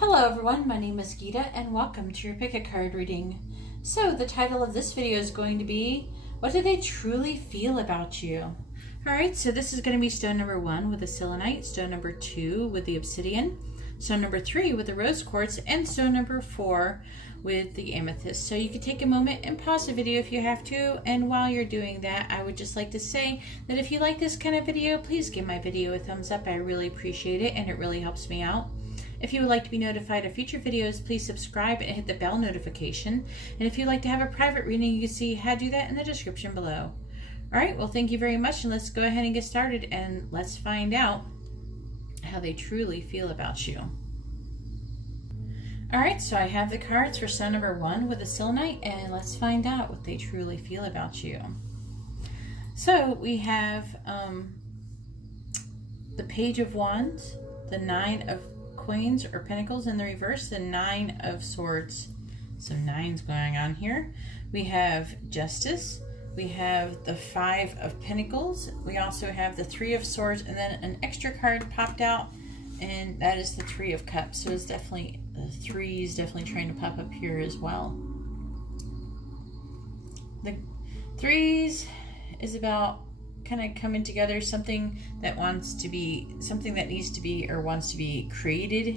Hello everyone, my name is Geeta and welcome to your pick a card reading. So the title of this video is going to be, what do they truly feel about you? Alright, so this is going to be stone number 1 with the selenite, stone number 2 with the obsidian, stone number 3 with the rose quartz, and stone number 4 with the amethyst. So you can take a moment and pause the video if you have to, and while you're doing that, I would just like to say that if you like this kind of video, please give my video a thumbs up. I really appreciate it and it really helps me out. If you would like to be notified of future videos, please subscribe and hit the bell notification. And if you'd like to have a private reading, you can see how to do that in the description below. Alright, well thank you very much, and let's go ahead and get started and let's find out how they truly feel about you. Alright, so I have the cards for stone number 1 with the selenite, and let's find out what they truly feel about you. So we have the Page of Wands, the 9 of Queens or Pentacles in the reverse, the 9 of Swords. So 9's going on here. We have Justice. We have the 5 of Pentacles. We also have the 3 of Swords, and then an extra card popped out, and that is the 3 of Cups. So it's definitely, the 3 is definitely trying to pop up here as well. The 3s is about kind of coming together, something that wants to be, something that needs to be or wants to be created,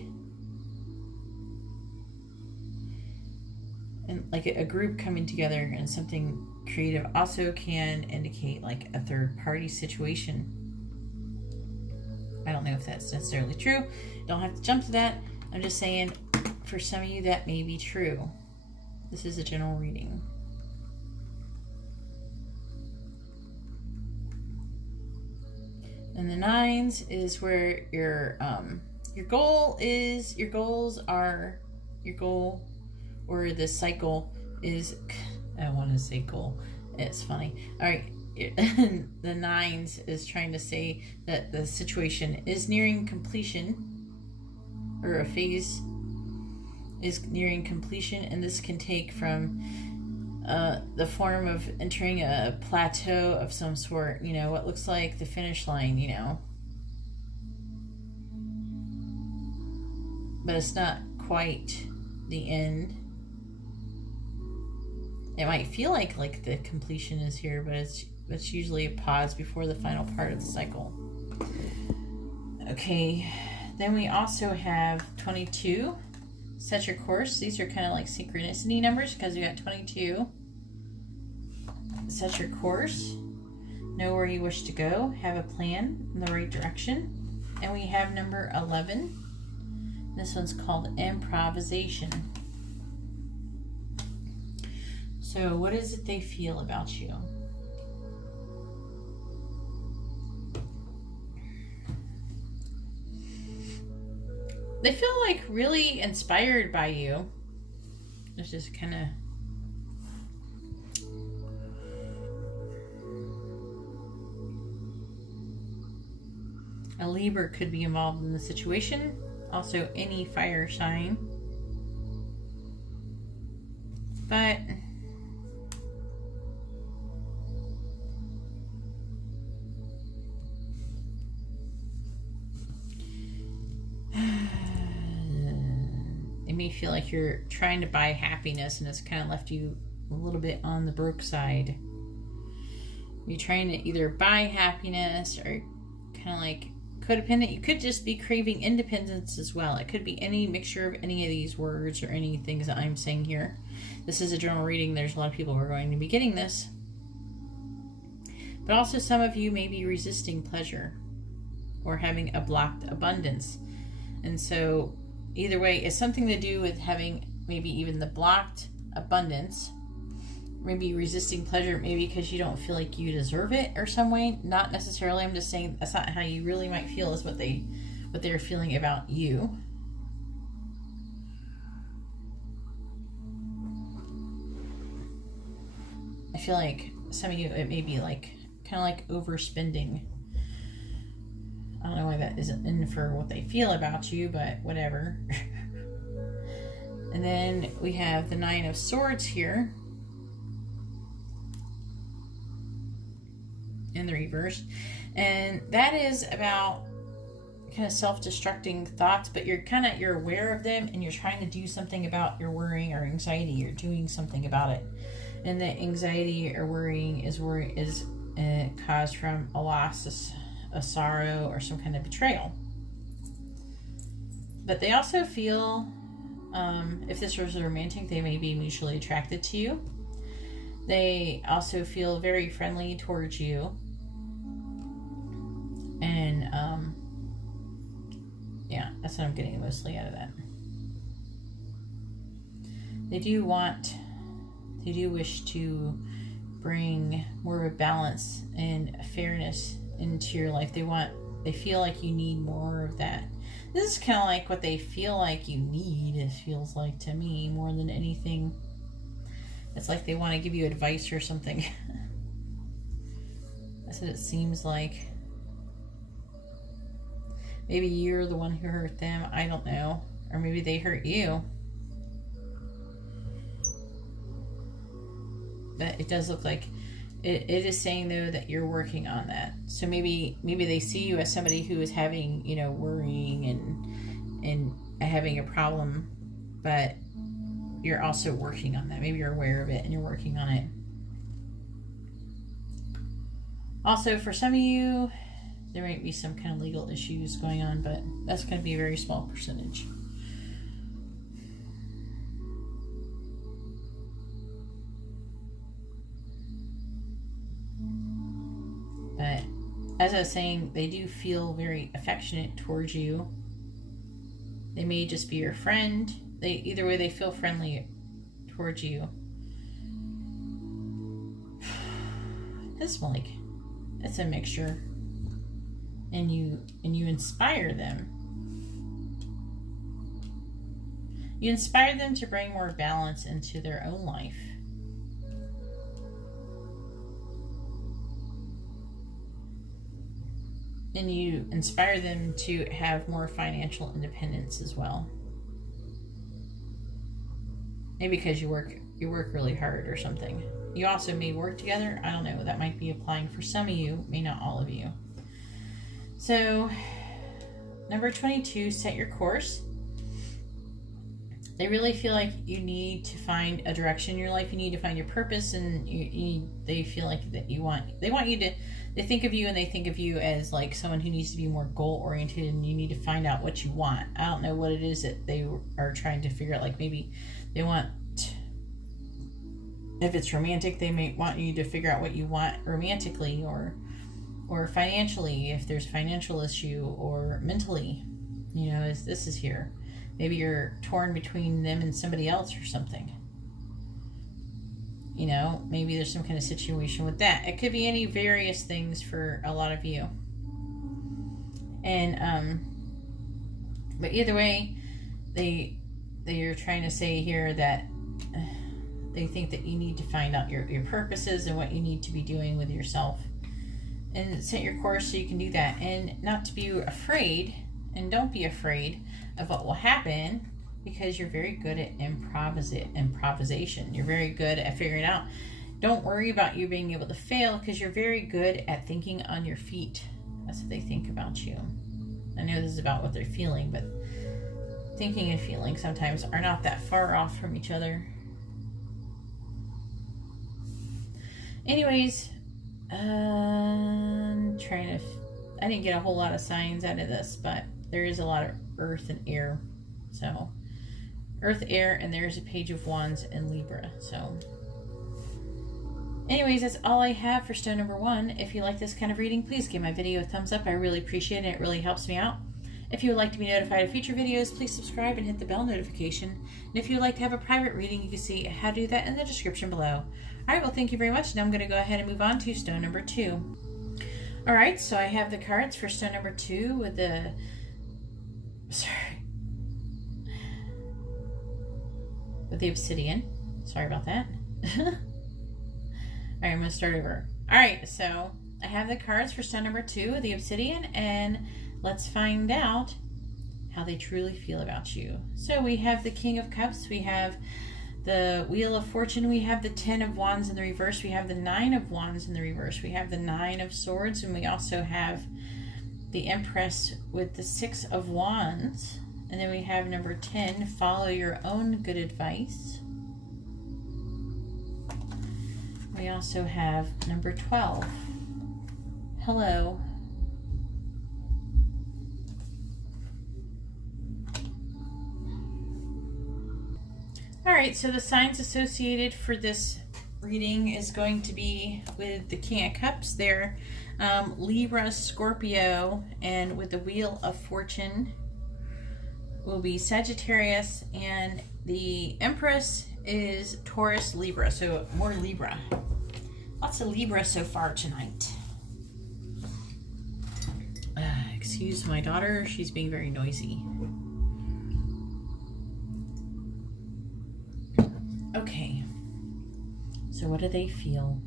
and like a group coming together and something creative. Also can indicate like a third party situation. I don't know if that's necessarily true. Don't have to jump to that. I'm just saying for some of you that may be true. This is a general reading. And the 9s is where your goal is, your goals are, your goal or the cycle is, I want to say goal, it's funny. All right, the 9s is trying to say that the situation is nearing completion, or a phase is nearing completion, and this can take from the form of entering a plateau of some sort, you know, what looks like the finish line, you know, but it's not quite the end. It might feel like the completion is here, but it's usually a pause before the final part of the cycle. Okay, then we also have 22. Set your course. These are kind of like synchronicity numbers because we got 22. Set your course. Know where you wish to go. Have a plan in the right direction. And we have number 11. This one's called improvisation. So what is it they feel about you? They feel like really inspired by you. It's just kind of, a Libra could be involved in the situation. Also any fire sign. But it may feel like you're trying to buy happiness and it's kind of left you a little bit on the broke side. You're trying to either buy happiness or kind of like codependent. You could just be craving independence as well. It could be any mixture of any of these words or any things that I'm saying here. This is a general reading. There's a lot of people who are going to be getting this. But also some of you may be resisting pleasure or having a blocked abundance. And so either way, it's something to do with having maybe even the blocked abundance, maybe resisting pleasure, maybe because you don't feel like you deserve it or some way. Not necessarily. I'm just saying that's not how you really might feel, is what they're feeling about you. I feel like some of you, it may be like kind of like overspending. I don't know why that isn't in for what they feel about you, but whatever. And then we have the 9 of Swords here in the reverse. And that is about kind of self-destructing thoughts, but you're aware of them, and you're trying to do something about your worrying or anxiety. You're doing something about it, and the anxiety or worrying is caused from a loss, a sorrow, or some kind of betrayal. But they also feel, if this was romantic, they may be mutually attracted to you. They also feel very friendly towards you, and yeah, that's what I'm getting mostly out of that. They do wish to bring more of a balance and a fairness into your life. They feel like you need more of that. This is kind of like what they feel like you need, it feels like to me, more than anything. It's like they want to give you advice or something. That's what it seems like. Maybe you're the one who hurt them. I don't know. Or maybe they hurt you. But it does look like it is saying, though, that you're working on that. So maybe they see you as somebody who is having, worrying and having a problem, but you're also working on that. Maybe you're aware of it and you're working on it. Also, for some of you, there might be some kind of legal issues going on, but that's going to be a very small percentage. But as I was saying, they do feel very affectionate towards you. They may just be your friend. Either way, they feel friendly towards you. It's a mixture. And you inspire them. You inspire them to bring more balance into their own life. And you inspire them to have more financial independence as well. Maybe because you work really hard or something. You also may work together. I don't know. That might be applying for some of you, may not all of you. So, number 22, set your course. They really feel like you need to find a direction in your life. You need to find your purpose, and they feel like that they think of you, and they think of you as like someone who needs to be more goal oriented, and you need to find out what you want. I don't know what it is that they are trying to figure out. Like maybe they want, if it's romantic, they may want you to figure out what you want romantically, or financially, if there's a financial issue, or mentally, as this is here. Maybe you're torn between them and somebody else or something. Maybe there's some kind of situation with that. It could be any various things for a lot of you. And, but either way, they are trying to say here that they think that you need to find out your purposes and what you need to be doing with yourself. And set your course so you can do that. And not to be afraid, and don't be afraid of what will happen, because you're very good at improvisation. You're very good at figuring it out. Don't worry about you being able to fail, because you're very good at thinking on your feet. That's what they think about you. I know this is about what they're feeling, but thinking and feeling sometimes are not that far off from each other. Anyways, I didn't get a whole lot of signs out of this, but there is a lot of earth and air. So, earth, air, and there's a page of wands in Libra. So, anyways, that's all I have for stone number 1. If you like this kind of reading, please give my video a thumbs up. I really appreciate it. It really helps me out. If you would like to be notified of future videos, please subscribe and hit the bell notification. And if you would like to have a private reading, you can see how to do that in the description below. Alright, well, thank you very much. Now I'm going to go ahead and move on to stone number 2. Alright, so I have the cards for stone number 2 with the... with the obsidian. Sorry about that. Alright, I'm going to start over. Alright, so I have the cards for stone number 2 with the obsidian, and let's find out how they truly feel about you. So we have the King of Cups, we have the Wheel of Fortune, we have the 10 of Wands in the reverse, we have the 9 of Wands in the reverse, we have the 9 of Swords, and we also have the Empress with the 6 of Wands. And then we have number 10, follow your own good advice. We also have number 12, hello. All right, so the signs associated for this reading is going to be with the King of Cups there, Libra, Scorpio, and with the Wheel of Fortune will be Sagittarius, and the Empress is Taurus, Libra, so more Libra. Lots of Libra so far tonight. Excuse my daughter, she's being very noisy. Okay, so what do they feel?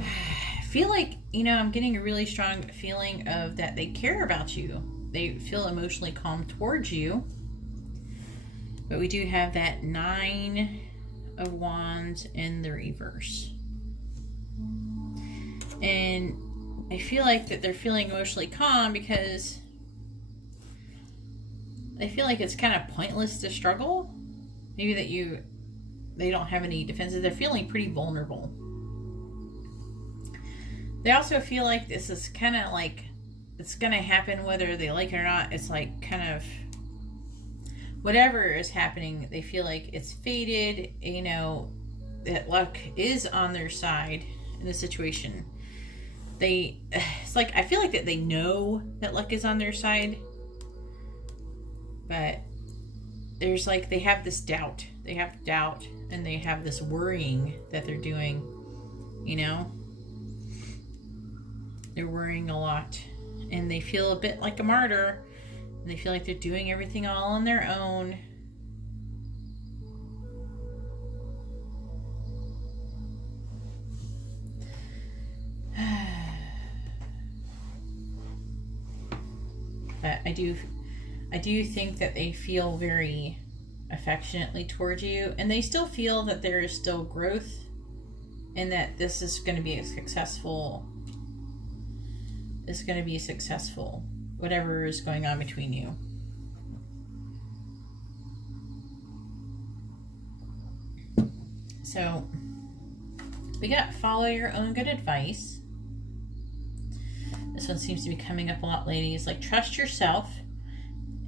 I feel like, you know, I'm getting a really strong feeling of that they care about you. They feel emotionally calm towards you. But we do have that 9 of Wands in the reverse. And I feel like that they're feeling emotionally calm because they feel like it's kind of pointless to struggle. Maybe that they don't have any defenses. They're feeling pretty vulnerable. They also feel like this is kind of like it's going to happen whether they like it or not. It's like kind of whatever is happening, they feel like it's fated, you know, that luck is on their side in the situation. It's like, I feel like that they know that luck is on their side, but there's like, they have this doubt. They have doubt and they have this worrying that they're doing, you know. They're worrying a lot and they feel a bit like a martyr. And they feel like they're doing everything all on their own. But I do think that they feel very affectionately towards you, and they still feel that there is still growth and that this is going to be successful. It's going to be successful, whatever is going on between you. So we got follow your own good advice. This one seems to be coming up a lot, ladies. Like, trust yourself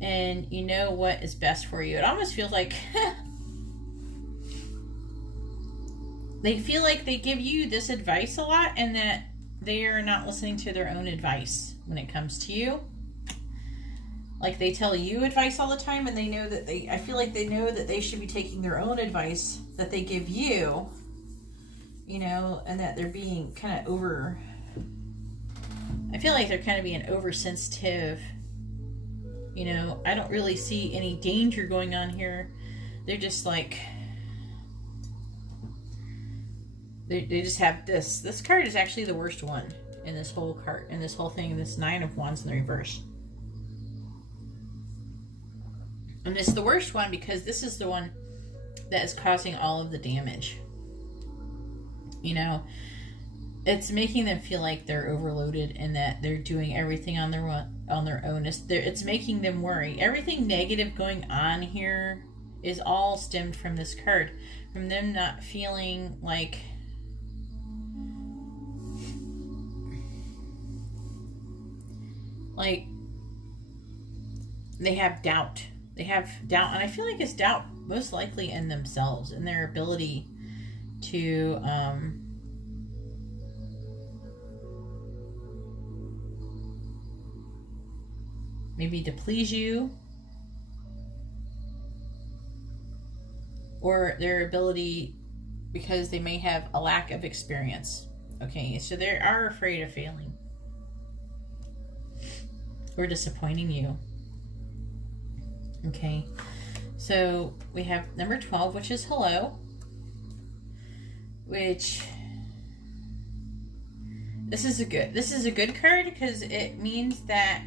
and you know what is best for you. It almost feels like they feel like they give you this advice a lot and that they are not listening to their own advice when it comes to you. Like, they tell you advice all the time and they know that I feel like they know that they should be taking their own advice that they give you, you know, and that they're being kind of I feel like they're kind of being oversensitive. You know, I don't really see any danger going on here. They're just like, they just have this. This card is actually the worst one in this whole card, in this whole thing, this 9 of Wands in the reverse. And it's the worst one because this is the one that is causing all of the damage. You know, it's making them feel like they're overloaded and that they're doing everything on their own. It's making them worry. Everything negative going on here is all stemmed from this card. From them not feeling like they have doubt. They have doubt, and I feel like it's doubt most likely in themselves, in their ability to maybe to please you, or their ability because they may have a lack of experience. Okay, so they are afraid of failing or disappointing you. Okay, so we have number 12, which is hello, which this is a good card because it means that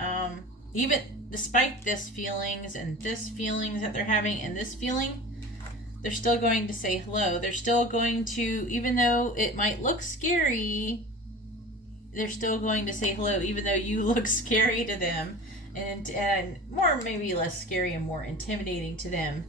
even despite this feelings and this feelings that they're having and this feeling, they're still going to say hello. They're still going to, even though it might look scary, they're still going to say hello, even though you look scary to them, and more, maybe less scary and more intimidating to them.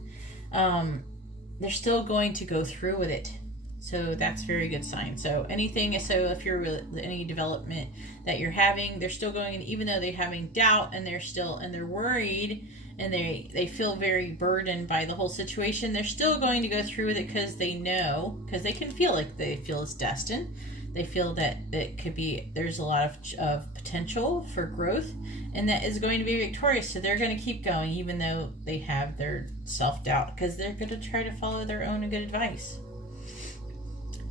They're still going to go through with it. So that's a very good sign. So if you're any development that you're having, they're still going, and even though they're having doubt and they're worried and they feel very burdened by the whole situation, they're still going to go through with it because they know, because they can feel like they feel it's destined. They feel that it could be, there's a lot of potential for growth, and that is going to be victorious. So they're going to keep going, even though they have their self-doubt, because they're going to try to follow their own good advice.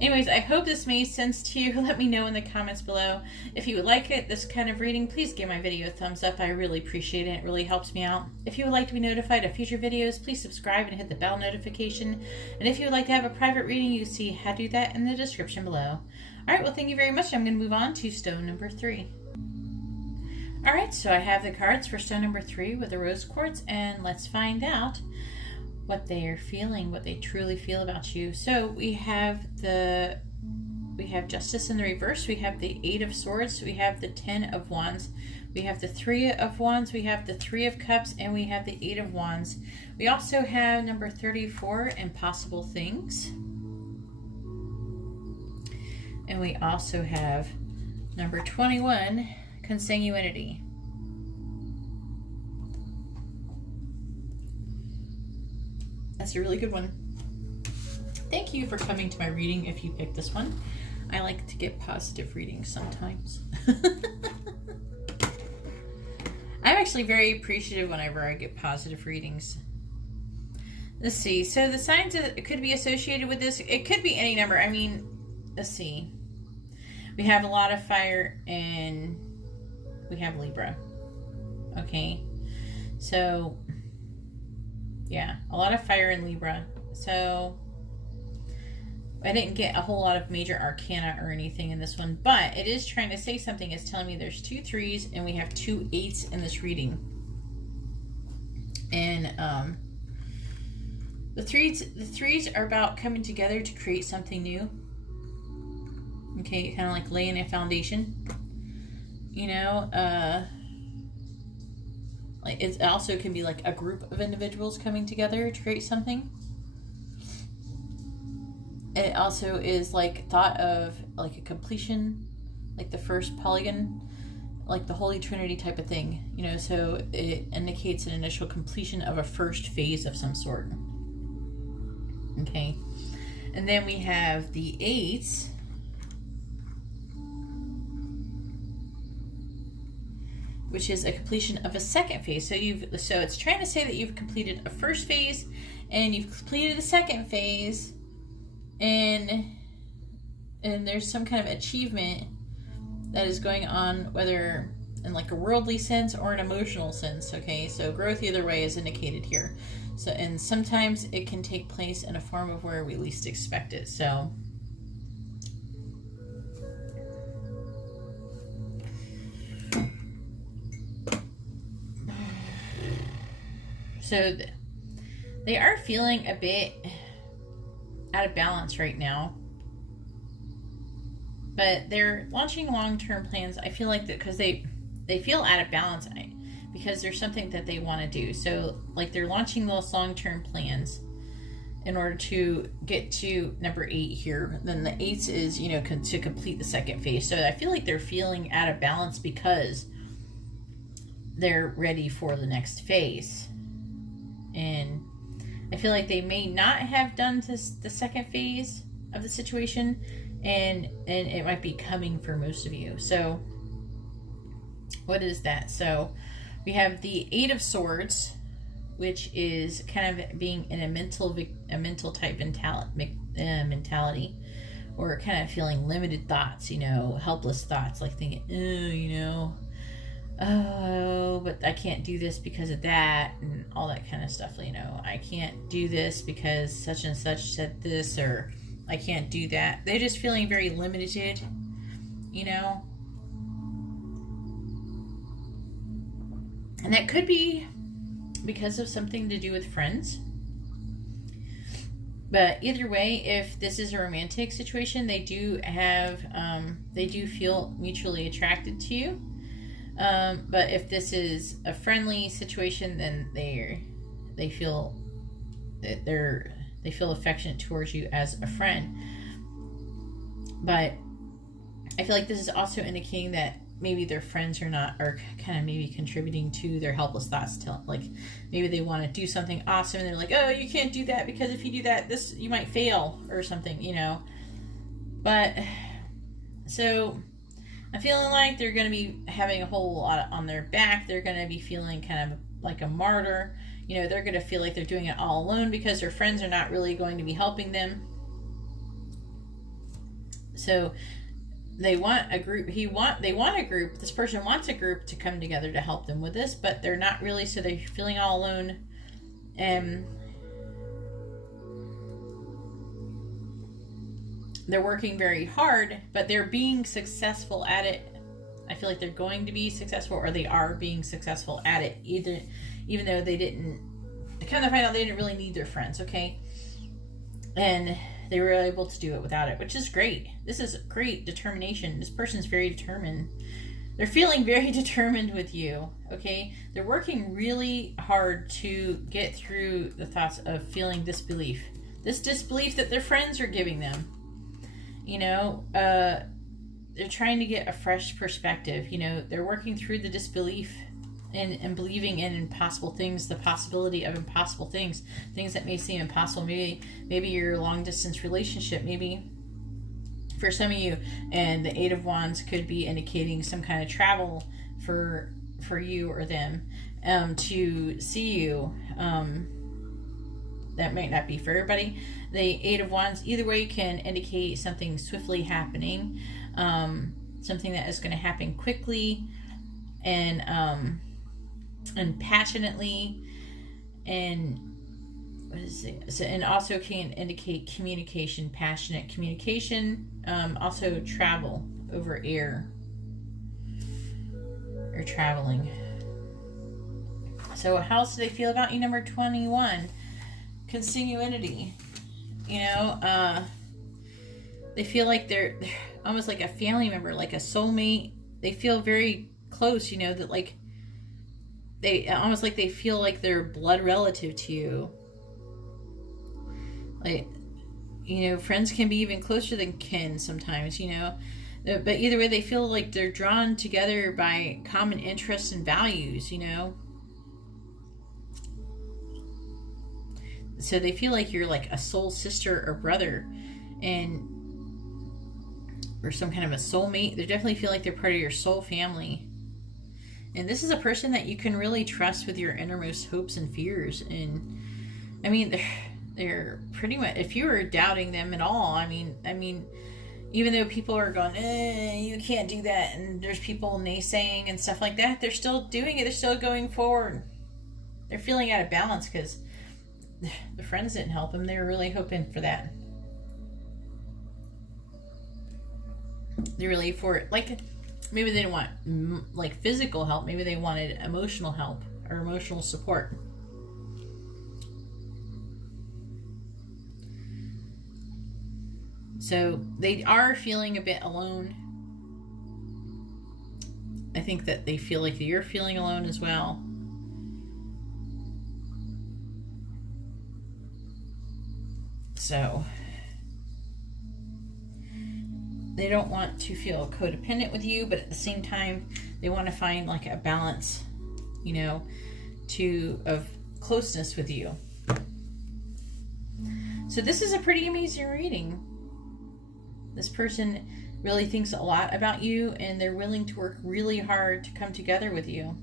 Anyways, I hope this made sense to you. Let me know in the comments below. If you would like this kind of reading, please give my video a thumbs up. I really appreciate it. It really helps me out. If you would like to be notified of future videos, please subscribe and hit the bell notification. And if you would like to have a private reading, you can see how to do that in the description below. Alright, well, thank you very much. I'm going to move on to stone number 3. Alright, so I have the cards for stone number 3 with the rose quartz, and let's find out what they are feeling, what they truly feel about you. So we have Justice in the reverse, we have the 8 of Swords, we have the 10 of Wands, we have the 3 of Wands, we have the 3 of Cups, and we have the 8 of Wands. We also have number 34, Impossible Things. And we also have number 21, Consanguinity. That's a really good one. Thank you for coming to my reading if you picked this one. I like to get positive readings sometimes. I'm actually very appreciative whenever I get positive readings. Let's see. So the signs that it could be associated with this, it could be any number. I mean, let's see. We have a lot of fire and we have Libra. Okay. So yeah, a lot of fire in Libra. So I didn't get a whole lot of major arcana or anything in this one, but it is trying to say something. It's telling me there's 2 3s and we have 2 8s in this reading. And the threes are about coming together to create something new. Okay, kind of like laying a foundation. You know, like it also can be like a group of individuals coming together to create something. It also is like thought of like a completion, like the first polygon, like the Holy Trinity type of thing, you know, so it indicates an initial completion of a first phase of some sort. Okay, and then we have the 8s, which is a completion of a second phase. So it's trying to say that you've completed a first phase and you've completed a second phase, and there's some kind of achievement that is going on, whether in like a worldly sense or an emotional sense. Okay, so growth either way is indicated here. So, and sometimes it can take place in a form of where we least expect it. So they are feeling a bit out of balance right now, but they're launching long-term plans. I feel like that because they feel out of balance because there's something that they want to do. So like they're launching those long-term plans in order to get to number 8 here. Then the 8 is, you know, to complete the second phase. So I feel like they're feeling out of balance because they're ready for the next phase. And I feel like they may not have done the second phase of the situation, and it might be coming for most of you. So what is that? So we have the 8 of Swords, which is kind of being in a mental type mentality, or kind of feeling limited thoughts, you know, helpless thoughts, like thinking, you know, oh, but I can't do this because of that, and all that kind of stuff. You know, I can't do this because such and such said this, or I can't do that. They're just feeling very limited, you know. And that could be because of something to do with friends. But either way, if this is a romantic situation, they do feel mutually attracted to you. But if this is a friendly situation, then they feel affectionate towards you as a friend. But I feel like this is also indicating that maybe their friends are kind of maybe contributing to their helpless thoughts. Like maybe they want to do something awesome and they're like, oh, you can't do that because if you do that, you might fail or something, you know. But so I'm feeling like they're going to be having a whole lot on their back. They're going to be feeling kind of like a martyr. You know, they're going to feel like they're doing it all alone because their friends are not really going to be helping them. So they want a group. This person wants a group to come together to help them with this, but they're not really. So they're feeling all alone, and they're working very hard, but they're being successful at it. I feel like they're going to be successful, or they are being successful at it. Even though they didn't, I kind of find out they didn't really need their friends. Okay, and they were able to do it without it, which is great. This is great determination. This person's very determined. They're feeling very determined with you, okay? They're working really hard to get through the thoughts of feeling disbelief. This disbelief that their friends are giving them. You know, they're trying to get a fresh perspective. You know, they're working through the disbelief and believing in impossible things, the possibility of impossible things that may seem impossible. Maybe your long distance relationship, maybe for some of you, and the Eight of Wands could be indicating some kind of travel for you or them to see you. That might not be for everybody. The Eight of Wands, either way, can indicate something swiftly happening, something that is going to happen quickly and passionately, and what is it? So, and also can indicate communication, passionate communication. Also travel over air or traveling. So how else do they feel about you? Number 21, consanguinity. You know, they feel like they're almost like a family member, like a soulmate. They feel very close, you know, that like they almost like they feel like they're blood relative to you. Like, you know, friends can be even closer than kin sometimes, you know. But either way, they feel like they're drawn together by common interests and values, you know. So they feel like you're like a soul sister or brother, or some kind of a soulmate. They definitely feel like they're part of your soul family. And this is a person that you can really trust with your innermost hopes and fears. And I mean, they're pretty much, if you were doubting them at all, I mean, even though people are going, you can't do that, and there's people naysaying and stuff like that, they're still doing it. They're still going forward. They're feeling out of balance because the friends didn't help them. They were really hoping for that. They really like, maybe they didn't want like physical help. Maybe they wanted emotional help or emotional support. So they are feeling a bit alone. I think that they feel like you're feeling alone as well. So they don't want to feel codependent with you, but at the same time, they want to find like a balance, you know, of closeness with you. So this is a pretty amazing reading. This person really thinks a lot about you, and they're willing to work really hard to come together with you.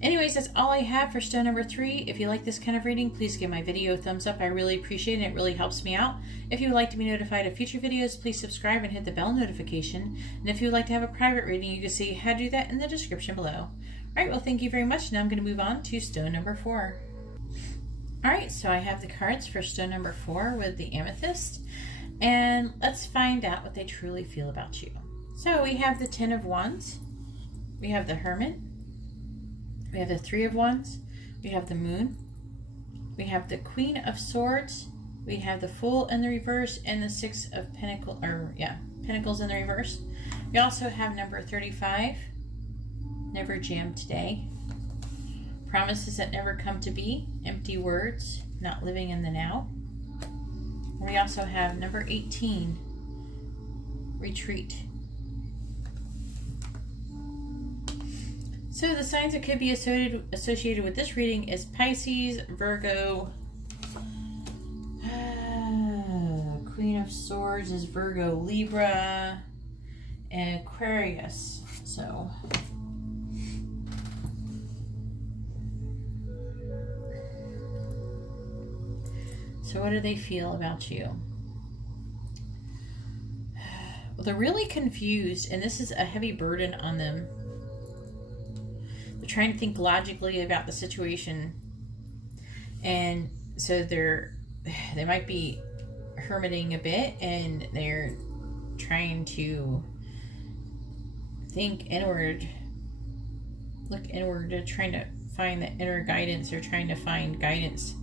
Anyways, that's all I have for stone number 3. If you like this kind of reading, please give my video a thumbs up. I really appreciate it. It really helps me out. If you would like to be notified of future videos, please subscribe and hit the bell notification. And if you would like to have a private reading, you can see how to do that in the description below. All right, well, thank you very much. Now I'm going to move on to stone number 4. All right, so I have the cards for stone number 4 with the amethyst. And let's find out what they truly feel about you. So we have the 10 of Wands. We have the Hermit. We have the 3 of Wands. We have the Moon. We have the Queen of Swords. We have the Fool in the reverse and the Six of Pentacles, Pentacles in the reverse. We also have number 35. Never jam today. Promises that never come to be. Empty words. Not living in the now. We also have number 18. Retreat. So the signs that could be associated with this reading is Pisces, Virgo. Queen of Swords is Virgo, Libra, and Aquarius. So what do they feel about you? Well, they're really confused, and this is a heavy burden on them. They're trying to think logically about the situation, and so they might be hermiting a bit, and they're trying to think inward, look inward, to trying to find the inner guidance. They're trying to find guidance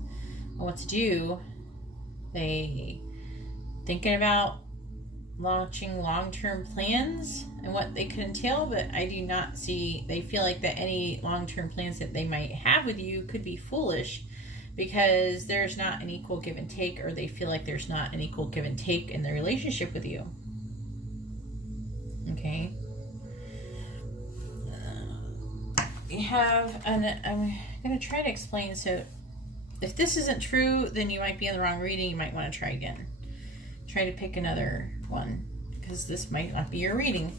on what to do. They thinking about launching long-term plans and what they could entail, but I do not see, they feel like that any long-term plans that they might have with you could be foolish, because there's not an equal give and take, or they feel like there's not an equal give and take in the relationship with you. Okay. You have, I'm going to try to explain. So if this isn't true, then you might be in the wrong reading. You might want to try again. Try to pick another one, because this might not be your reading.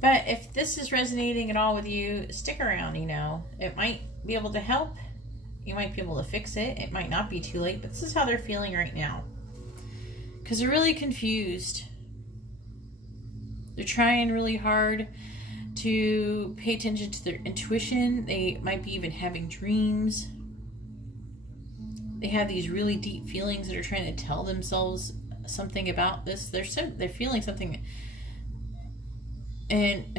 But if this is resonating at all with you, stick around. It might be able to help. You might be able to fix it. It might not be too late, but this is how they're feeling right now, because they're really confused. They're trying really hard to pay attention to their intuition. They might be even having dreams. They have these really deep feelings that are trying to tell themselves something about this. They're feeling something, and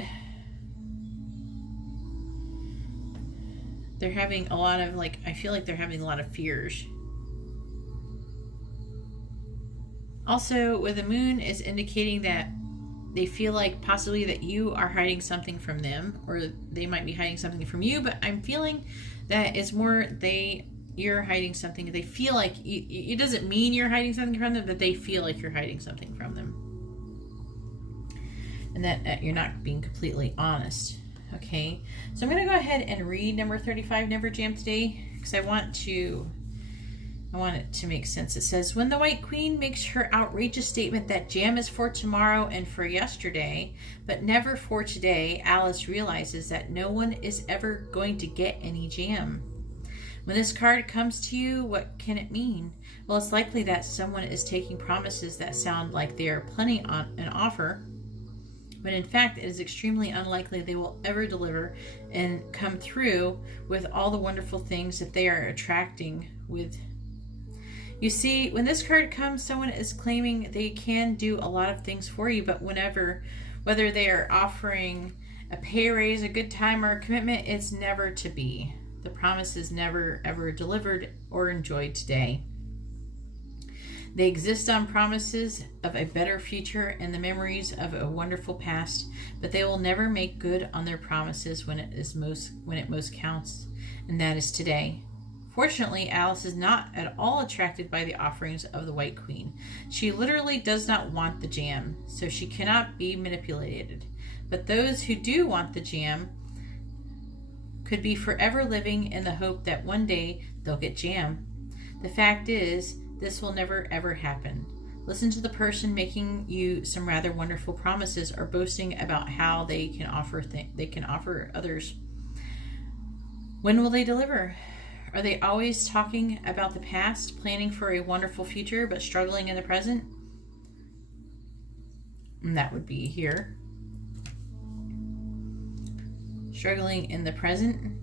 they're having a lot of, I feel like they're having a lot of fears. Also, with the moon is indicating that they feel like possibly that you are hiding something from them, or they might be hiding something from you, but I'm feeling that it's more you're hiding something. They feel like it doesn't mean you're hiding something from them, but they feel like you're hiding something from them, and that you're not being completely honest. Okay, so I'm going to go ahead and read number 35, Never Jam Today, because I want it to make sense. It says, when the White Queen makes her outrageous statement that jam is for tomorrow and for yesterday, but never for today, Alice realizes that no one is ever going to get any jam. When this card comes to you, what can it mean? Well, it's likely that someone is taking promises that sound like they are plenty on an offer, but in fact, it is extremely unlikely they will ever deliver and come through with all the wonderful things that they are attracting with. You see, when this card comes, someone is claiming they can do a lot of things for you, but whether they are offering a pay raise, a good time, or a commitment, it's never to be. The promise is never ever delivered or enjoyed today. They exist on promises of a better future and the memories of a wonderful past, but they will never make good on their promises when it most counts, and that is today. Fortunately, Alice is not at all attracted by the offerings of the White Queen. She literally does not want the jam, so she cannot be manipulated. But those who do want the jam could be forever living in the hope that one day they'll get jam. The fact is, this will never ever happen. Listen to the person making you some rather wonderful promises or boasting about how they can offer others. When will they deliver? Are they always talking about the past, planning for a wonderful future, but struggling in the present? And that would be here. Struggling in the present?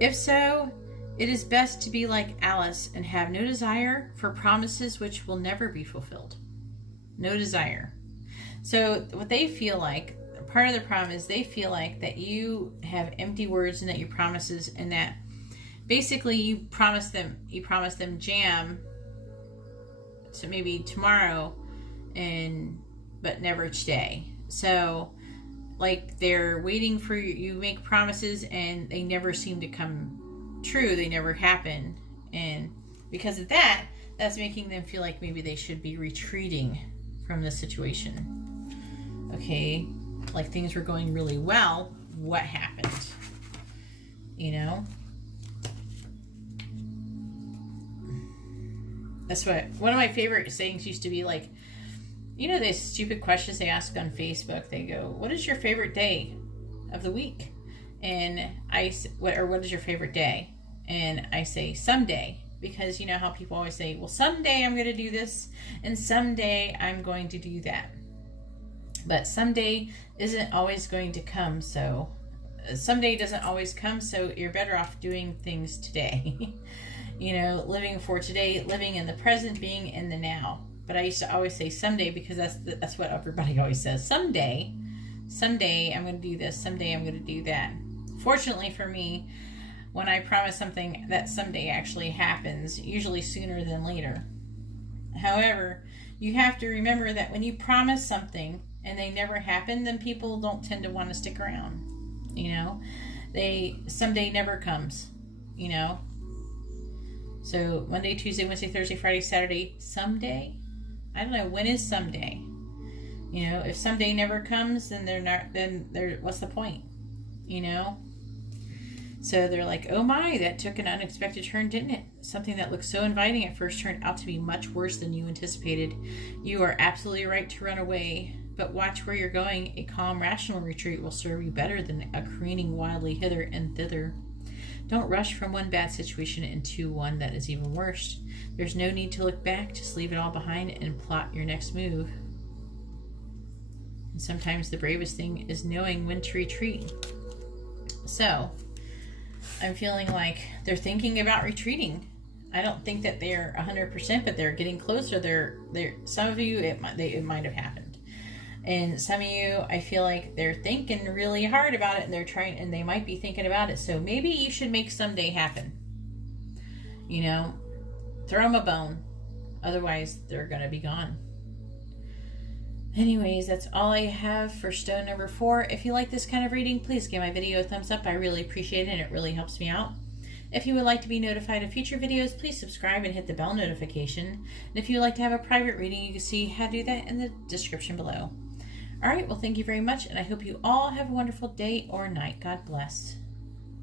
If so, it is best to be like Alice and have no desire for promises which will never be fulfilled. No desire. So what they feel like, part of the problem is they feel like that you have empty words and that your promises, and that basically you promise them jam, so maybe tomorrow, but never today. So like they're waiting for you make promises and they never seem to come true. They never happen. And because of that, that's making them feel like maybe they should be retreating from the situation. Okay, like things were going really well. What happened? You know? That's what one of my favorite sayings used to be, like, you know, those stupid questions they ask on Facebook. They go, what is your favorite day of the week? And what is your favorite day? And I say someday, because you know how people always say, well, someday I'm going to do this and someday I'm going to do that. But someday isn't always going to come. So someday doesn't always come. So you're better off doing things today. You know, living for today, living in the present, being in the now. But I used to always say someday, because that's what everybody always says. Someday I'm going to do this. Someday I'm going to do that. Fortunately for me, when I promise something, that someday actually happens, usually sooner than later. However, you have to remember that when you promise something and they never happen, then people don't tend to want to stick around. You know, someday never comes, you know. So Monday, Tuesday, Wednesday, Thursday, Friday, Saturday, someday. I don't know, when is someday? You know, if someday never comes, then what's the point? You know? So they're like, oh my, that took an unexpected turn, didn't it? Something that looked so inviting at first turned out to be much worse than you anticipated. You are absolutely right to run away, but watch where you're going. A calm, rational retreat will serve you better than a careening wildly hither and thither. Don't rush from one bad situation into one that is even worse. There's no need to look back. Just leave it all behind and plot your next move. And sometimes the bravest thing is knowing when to retreat. So, I'm feeling like they're thinking about retreating. I don't think that they're 100%, but they're getting closer. Some of you, it might have happened. And some of you, I feel like they're thinking really hard about it, and they might be thinking about it. So maybe you should make someday happen. You know, throw them a bone. Otherwise, they're going to be gone. Anyways, that's all I have for stone number 4. If you like this kind of reading, please give my video a thumbs up. I really appreciate it, and it really helps me out. If you would like to be notified of future videos, please subscribe and hit the bell notification. And if you would like to have a private reading, you can see how to do that in the description below. All right, well, thank you very much, and I hope you all have a wonderful day or night. God bless.